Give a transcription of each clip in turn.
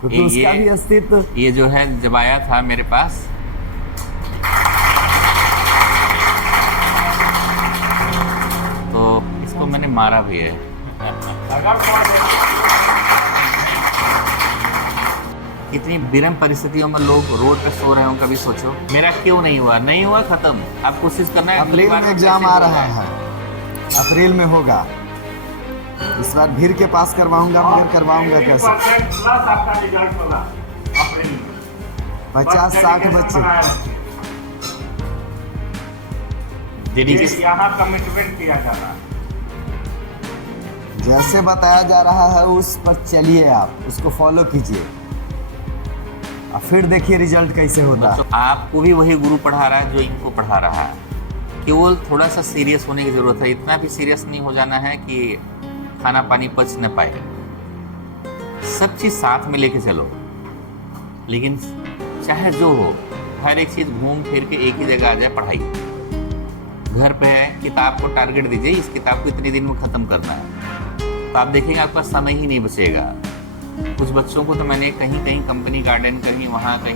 क्योंकि उसका भी अस्तित्व। ये जो है जब आया था मेरे पास, तो इसको मैंने मारा भी है। इतनी विरम परिस्थितियों में लोग रोड पे सो रहे हो, कभी सोचो मेरा क्यों नहीं हुआ। नहीं हुआ, खत्म। अब कोशिश करना है। अप्रैल में एग्जाम आ रहा है, अप्रैल में होगा। इस बार भीड़ के पास करवाऊंगा, मगर करवाऊंगा कैसे? 50-60 बच्चे। यहाँ कमिटमेंट किया जा रहा है, जैसे बताया जा रहा है उस पर चलिए, आप उसको फॉलो कीजिए और फिर देखिए रिजल्ट कैसे होता है। आपको भी वही गुरु पढ़ा रहा है जो इनको पढ़ा रहा है। केवल थोड़ा सा सीरियस होने की जरूरत है। इतना भी सीरियस नहीं हो जाना है कि खाना पानी पच न पाए। सब चीज साथ में लेके चलो, लेकिन चाहे जो हो, हर एक चीज घूम फिर के एक ही जगह आ जाए। पढ़ाई घर पे है, किताब को टारगेट दीजिए, इस किताब को इतने दिन में खत्म करना है, तो आप देखेंगे आपका समय ही नहीं बचेगा। कुछ बच्चों को तो मैंने कहीं कहीं कंपनी गार्डन कहीं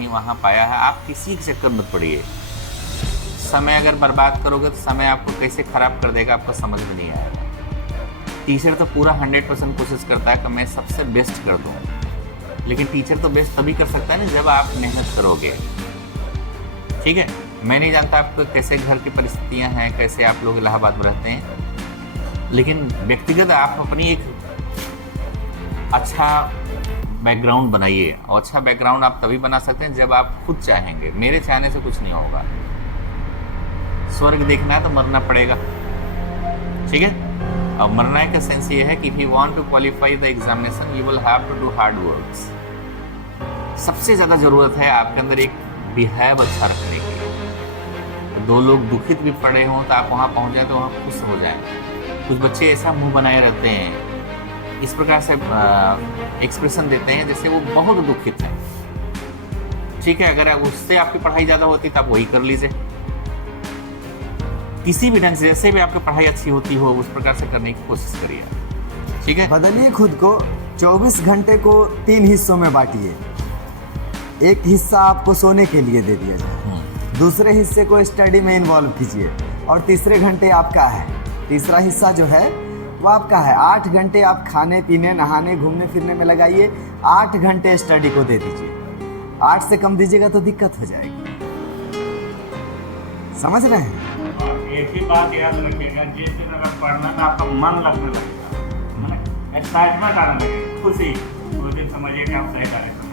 वहाँ पाया है। आप किसी के चक्कर मत पड़िए। समय अगर बर्बाद करोगे तो समय आपको कैसे खराब कर देगा आपको समझ में नहीं आएगा। टीचर तो पूरा 100% कोशिश करता है कि मैं सबसे बेस्ट कर दूँ, लेकिन टीचर तो बेस्ट तभी कर सकता है ना जब आप मेहनत करोगे। ठीक है, मैं नहीं जानता आपको कैसे घर की परिस्थितियां हैं, कैसे आप लोग इलाहाबाद में रहते हैं, लेकिन व्यक्तिगत आप अपनी एक अच्छा बैकग्राउंड बनाइए। और अच्छा बैकग्राउंड आप तभी बना सकते हैं जब आप खुद चाहेंगे। मेरे चाहने से कुछ नहीं होगा। स्वर्ग देखना है तो मरना पड़ेगा। ठीक है, और मरना का सेंस ये है कि if you want to qualify the examination you will have to do hard works. सबसे ज़्यादा ज़रूरत है आपके अंदर एक बिहेव अच्छा रखने की। तो दो लोग दुखित भी पड़े हों तो आप वहाँ पहुँच जाए तो वहाँ खुश हो जाए। कुछ बच्चे ऐसा मुंह बनाए रहते हैं, इस प्रकार से एक्सप्रेशन देते हैं जैसे वो बहुत दुखित है। ठीक है, अगर उससे आपकी पढ़ाई ज़्यादा होती तो आप वही कर लीजिए। किसी भी ढंग से जैसे भी आपकी पढ़ाई अच्छी होती हो उस प्रकार से करने की कोशिश करिए। ठीक है, बदलिए खुद को। 24 घंटे को 3 हिस्सों में बांटिए। एक हिस्सा आपको सोने के लिए दे दिया जाए, दूसरे हिस्से को स्टडी में इन्वॉल्व कीजिए, और तीसरे घंटे आपका है। तीसरा हिस्सा जो है वो आपका है। 8 घंटे आप खाने पीने, नहाने, घूमने फिरने में लगाइए। 8 घंटे स्टडी को दे दीजिए। 8 से कम दीजिएगा तो दिक्कत हो जाएगी। समझ रहे हैं? एक ही बात याद रखिएगा, जिस दिन अगर पढ़ना में आपका मन लगने लगेगा, एक्साइटमेंट आने लगेगा, खुशी, उस दिन समझिए कि आप सही डायरेक्शन।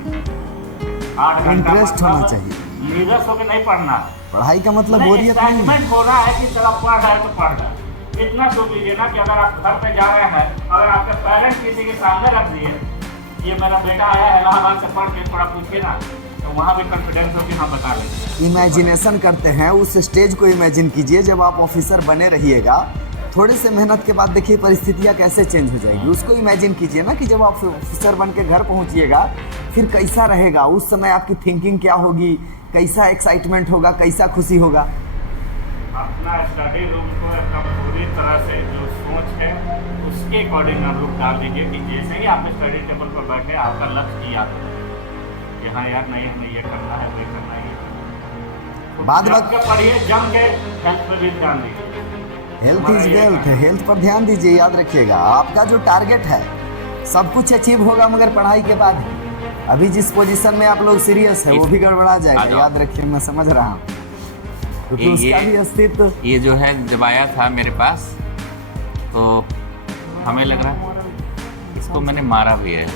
8 घंटा इंटरेस्ट होना चाहिए। नीरस होकर नहीं पढ़ना। पढ़ाई का मतलब बोरियत नहीं है। एक्साइटमेंट हो रहा है कि चलो पढ़ रहा है तो पढ़ रहा है। इतना सोच लीजिए ना कि अगर आप घर पे जा रहे हैं, अगर आपके पेरेंट्स किसी के सामने रख दिए, ये मेरा बेटा आया है इलाहाबाद से पढ़ के, थोड़ा पूछिए ना, तो वहाँ भी कॉन्फिडेंस हो कि हम बता लेंगे। इमेजिनेशन करते हैं, उस स्टेज को इमेजिन कीजिए जब आप ऑफिसर बने रहिएगा। थोड़े से मेहनत के बाद देखिए परिस्थितियाँ कैसे चेंज हो जाएगी। उसको इमेजिन कीजिए ना कि जब आप ऑफिसर बन के घर पहुँचिएगा फिर कैसा रहेगा। उस समय आपकी थिंकिंग क्या होगी, कैसा एक्साइटमेंट होगा, कैसा खुशी होगा। अपना स्टडी रूम को एकदम पूरी तरह से जो सोच है उसके अकॉर्डिंग आप लोग डाल दीजिए कि जैसे ही आप स्टडी टेबल पर बैठे आपका लक्ष्य याद है कि हाँ यार नहीं हमें ये करना है, वो करना है, ये करना है। बाद जम के पढ़िए, जम के हेल्थ पर भी ध्यान दीजिए। हेल्थ इज वेल्थ है, हेल्थ पर ध्यान दीजिए। याद रखिएगा आपका जो टारगेट है सब कुछ अचीव होगा मगर पढ़ाई के बाद। अभी जिस पोजीशन में आप लोग सीरियस है वो भी गड़बड़ा जाएगा। याद रखिए, मैं समझ रहा हूँ, क्योंकि उसका भी अस्तित्व। ये जो है जब आया था मेरे पास तो हमें लग रहा है इसको मैंने मारा भी है।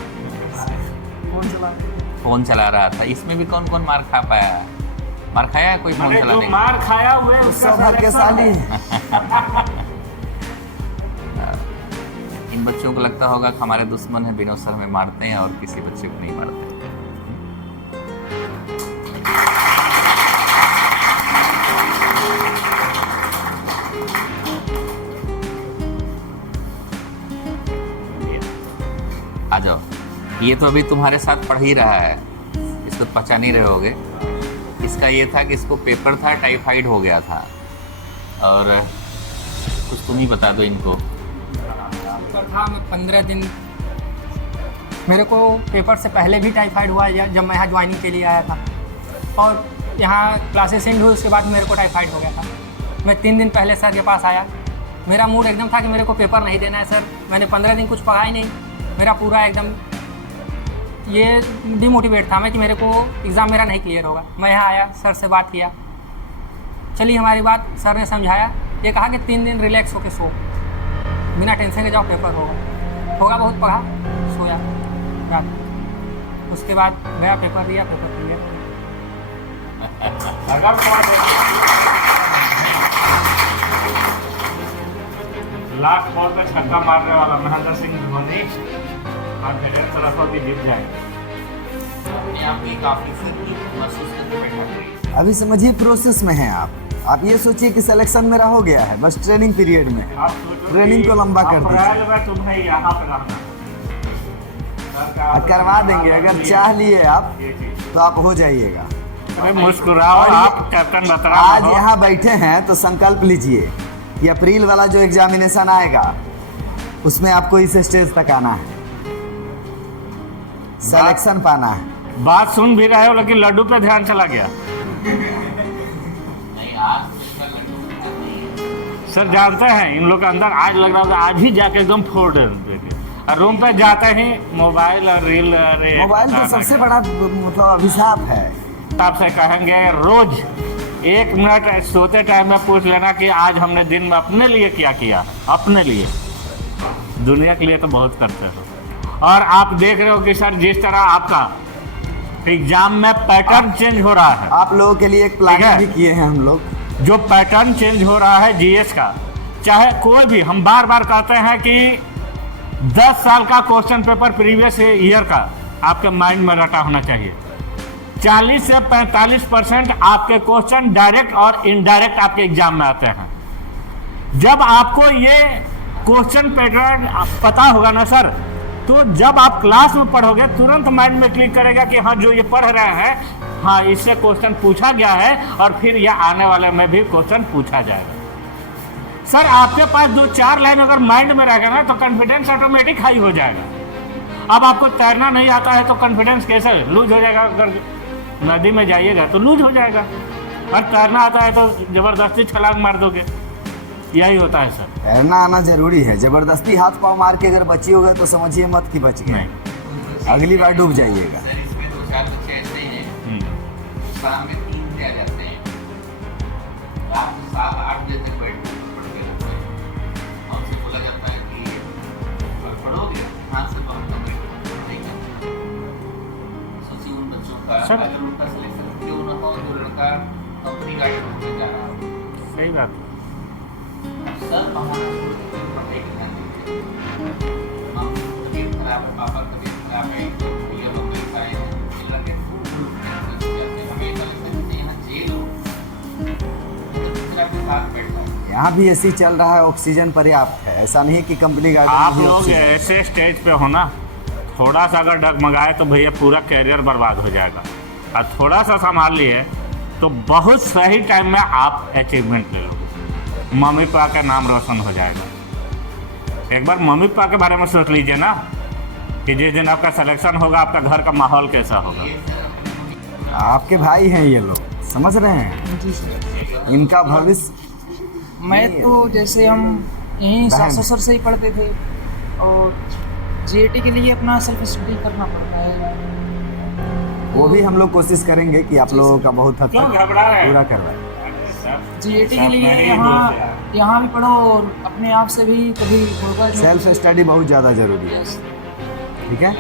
फोन चला रहा था। इसमें भी कौन कौन मार खा पाया? मार खाया है कोई फोन चलाने का? मार खाया हुए उसका भाग्यशाली। इन बच्चों को लगता होगा कि हमारे दुश्मन है, बिना सर में मारते हैं और किसी बच्चे को नहीं मारते। आ जाओ। ये तो अभी तुम्हारे साथ पढ़ ही रहा है, इसको पहचान नहीं रहे होगे। इसका ये था कि इसको पेपर था, टाइफाइड हो गया था, और कुछ तुम ही बता दो इनको। था मैं 15 दिन मेरे को पेपर से पहले भी टाइफाइड हुआ है जब मैं यहाँ ज्वाइनिंग के लिए आया था, और यहाँ क्लासेस एंड हुई उसके बाद मेरे को टाइफाइड हो गया था। मैं 3 दिन पहले सर के पास आया, मेरा मूड एकदम था कि मेरे को पेपर नहीं देना है सर। मैंने 15 दिन कुछ पढ़ा ही नहीं, मेरा पूरा एकदम ये डिमोटिवेट था मैं कि मेरे को एग्ज़ाम मेरा नहीं क्लियर होगा। मैं यहाँ आया, सर से बात किया, चलिए हमारी बात सर ने समझाया। ये कहा कि 3 दिन रिलैक्स होके सो, बिना टेंशन के जाओ, पेपर होगा बहुत पढ़ा, सोया रात। उसके बाद गया पेपर दिया, पेपर क्लियर। अगर लास्ट बॉल पे छक्का मारने वाला महेंद्र सिंह धोनी और धीरेन्द्र सरस्वती जीत जाएंगे। अपने आप की काफी फील महसूस करके बैठा करिए। अभी समझिए प्रोसेस में हैं आप ये सोचिए कि सिलेक्शन मेरा हो गया है, बस ट्रेनिंग पीरियड में है। आप सोचो ट्रेनिंग कि को लंबा कर दीजिए। अप्रैल में तुम्हें यहाँ पे रहना करवा देंगे, अगर चाह लिए आप ये चीज। तो आप हो जाइएगा। अरे मुस्कुराओ, और ये- आप कैप्टन बतरा आज यहाँ बैठे हैं तो संकल्प लीजिए कि अप्रैल वाला जो एग्जामिनेशन आएगा उसमें आपको इस स्टेज तक आना है, सिलेक्शन पाना है। बात सुन भी रहे हो, लेकिन लड्डू पे ध्यान चला गया। नहीं, आज इसका लड्डू बनता नहीं है। सर जानते हैं इन लोग के अंदर आज लग रहा था आज ही जाके एकदम फोड़ देते, और रूम पे जाते ही मोबाइल और रील। मोबाइल तो सबसे बड़ा मतलब अभिशाप है। आपसे कहेंगे रोज 1 मिनट सोते टाइम में पूछ लेना कि आज हमने दिन में अपने लिए क्या किया। अपने लिए, दुनिया के लिए तो बहुत करते हो। और आप देख रहे हो कि सर जिस तरह आपका एग्जाम में पैटर्न चेंज हो रहा है, आप लोगों के लिए एक ठीक प्लान है। भी किए हैं हम लोग। जो पैटर्न चेंज हो रहा है जीएस का, चाहे कोई भी, हम बार बार कहते हैं कि 10 साल का क्वेश्चन पेपर प्रीवियस ईयर का आपके माइंड में रटा होना चाहिए। 40 से 45% आपके क्वेश्चन डायरेक्ट और इनडायरेक्ट आपके एग्जाम में आते हैं। जब आपको ये क्वेश्चन पैटर्न पता होगा ना सर, तो जब आप क्लास में पढ़ोगे तुरंत माइंड में क्लिक करेगा कि हाँ जो ये पढ़ रहे हैं, हाँ इससे क्वेश्चन पूछा गया है और फिर यह आने वाले में भी क्वेश्चन पूछा जाएगा। सर आपके पास 2-4 लाइन अगर माइंड में रहेगा ना तो कॉन्फिडेंस ऑटोमेटिक हाई हो जाएगा। अब आपको तैरना नहीं आता है तो कॉन्फिडेंस कैसे लूज हो जाएगा? अगर नदी में जाइएगा तो लूज हो जाएगा, और तैरना आता है तो जबरदस्ती छलांग मार दोगे। यही होता है सर। तैरना आना जरूरी है, जबरदस्ती हाथ पाँव मार के अगर बचियोगे तो समझिए मत कि बच गए, नहीं। अगली बार डूब जाइएगा। सर इसमें 2-4 बच्चे ऐसे ही हैं, शाम में 3 बजे आ जाते हैं, रात को 7-8 बजे तक बैठ पढ़ के रहते हैं। और उनसे बोला जाता है कि पढ़ोगे, हाँ से बहुत नहीं करते। सोचिए उन बच्चों का सर- अगर उनका सिलेक्शन क्यों ना हो, जो लड़का कंपनी गाड़ी में होकर जा रहा हो, सही बात है। सर हमारा पढ़ाई करना चाहिए। हम तबीयत खराब है, पापा तबीयत खराब है, तो भैया लोग ऐसा है, मिलर के हमें कलेक्शन यहाँ जेल हो, तो आपके साथ बैठता है। यहाँ भी ऐसी चल रहा है, ऑक्सीजन पर्याप्त है, ऐसा नहीं कि कंपनी गाड़ी में आप भी लोग ऑक्सीजन- ऐसे स्टेज पे हो ना, थोड़ा सा अगर डगमगाए तो भैया पूरा कैरियर बर्बाद हो जाएगा। और थोड़ा सा संभाल लिए तो बहुत सही टाइम में आप अचीवमेंट ले लोगे, मम्मी पापा का नाम रोशन हो जाएगा। एक बार मम्मी पापा के बारे में सोच लीजिए ना कि जिस दिन आपका सिलेक्शन होगा आपका घर का माहौल कैसा होगा। आपके भाई हैं ये लोग, समझ रहे हैं, जी सर। इनका भविष्य। मैं तो जैसे हम यहीं बहन। ससुर से ही पढ़ते थे, और जीएटी के लिए अपना सेल्फ स्टडी करना पड़ता है। वो भी हम लोग कोशिश करेंगे कि आप लोगों का बहुत हद क्यों तक घबरा रहे हैं? पूरा करवाएं। जीएटी के लिए यहाँ भी पढ़ो और अपने आप से भी कभी होगा जो- सेल्फ स्टडी बहुत ज़्यादा जरूरी है, ठीक है।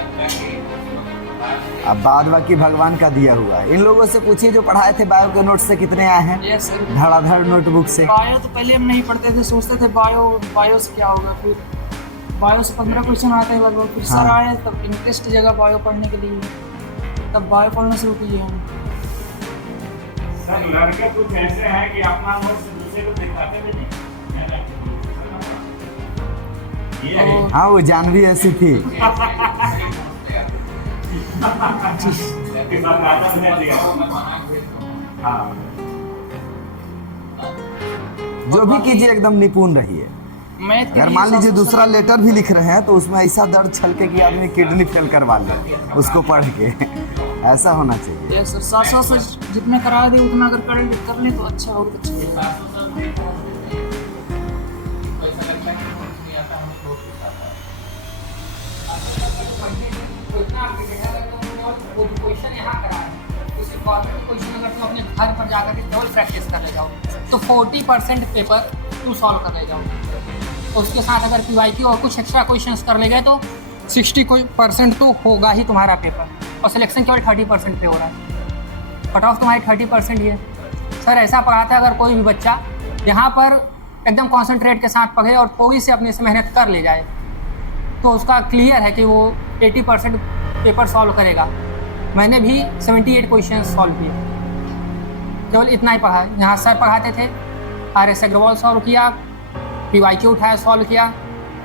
अब बाद बाकी भगवान का दिया हुआ है। इन लोगों से पूछिए जो पढ़ाए थे बायो के नोट से कितने आए हैं, यस सर। धड़ाधड़ नोटबुक से। बायो तो पहले हम नहीं पढ़ते थे, सोचते थे बायो से क्या होगा, फिर बायो से 15 क्वेश्चन आते हैं लगभग। फिर सर हाँ। आए तब इंटरेस्ट जगह बायो पढ़ने के लिए, तब बायो पढ़ना शुरू किए हम। सर लड़के कुछ ऐसे हैं कि अपना नोट्स दूसरे को दिखाते भी नहीं। ये है। और हाँ वो जानवी ऐसी थी। इसके बाद आदम ने दिया। हाँ। जो भी कीजिए एकदम निपुण रहिए। मैथ के अगर लिए मान लीजिए 100 दूसरा लेटर भी लिख रहे हैं तो उसमें ऐसा दर्द छलके कि आदमी किडनी फेल करवा ले उसको पढ़ के। ऐसा होना चाहिए। यस सर, 700 से जितने करा दे उतना अगर कर लें तो अच्छा, बहुत अच्छा है। अपने घर पर जाकर के केवल प्रैक्टिस कर ले जाओ तो 40% पेपर तू सॉल्व कर ले जाओ। उसके साथ अगर PYQ और कुछ एक्स्ट्रा क्वेश्चंस कर ले गए तो 60% तो होगा ही तुम्हारा पेपर, और सिलेक्शन केवल 30% पे हो रहा है। कट ऑफ तुम्हारी 30% ही है। सर ऐसा पढ़ाता है अगर कोई भी बच्चा यहाँ पर एकदम कॉन्सेंट्रेट के साथ पढ़े और थोड़ी सी अपने से मेहनत कर ले जाए तो उसका क्लियर है कि वो 80% पेपर सॉल्व करेगा। मैंने भी 78 क्वेश्चन सॉल्व किए, केवल इतना ही पढ़ा। यहाँ सर पढ़ाते थे, RS अग्रवाल सॉल्व किया, PYQ उठाया सॉल्व किया,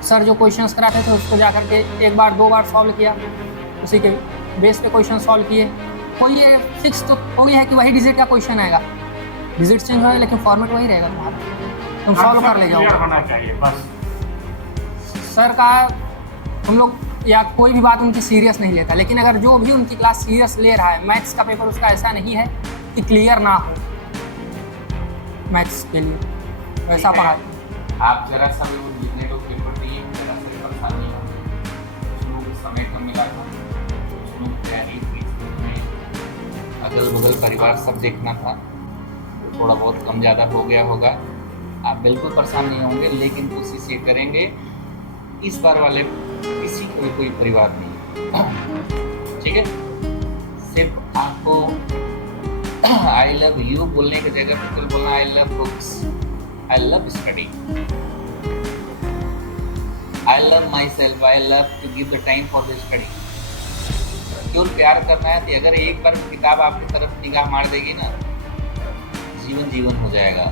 सर जो क्वेश्चंस कराते थे उसको जाकर के एक बार 2 बार सॉल्व किया, उसी के बेस पे क्वेश्चन सॉल्व किए। कोई ये फिक्स तो हो गया है कि वही डिजिट का क्वेश्चन आएगा, डिजिट चेंज होगा लेकिन फॉर्मेट वही रहेगा तुम्हारा, तुम सॉल्व कर ले क्लियर जाओ। होना चाहिए बस। सर का हम लोग या कोई भी बात उनकी सीरियस नहीं लेता, लेकिन अगर जो भी उनकी क्लास सीरियस ले रहा है, मैथ्स का पेपर उसका ऐसा नहीं है कि क्लियर ना हो मैथ्स के लिए, वैसा पढ़ा। आप जरा सा भी वो लिखने को पेपर दिए, जरा सा परेशान नहीं होंगे। कुछ लोगों को समय कम मिला था, कुछ लोग तैयारी की में अगल बगल परिवार सब देखना था, तो थोड़ा बहुत कम ज़्यादा हो गया होगा। आप बिल्कुल परेशान नहीं होंगे, लेकिन कोशिश ये करेंगे इस बार वाले किसी को भी कोई परिवार नहीं, ठीक है। सिर्फ आपको आई लव यू बोलने की जगह बिल्कुल बोलना I love books, I love study, I love myself, I love to give the time for the study. क्यों प्यार करना है कि अगर एक बार किताब आपकी तरफ निगाह मार देगी ना, जीवन जीवन हो जाएगा।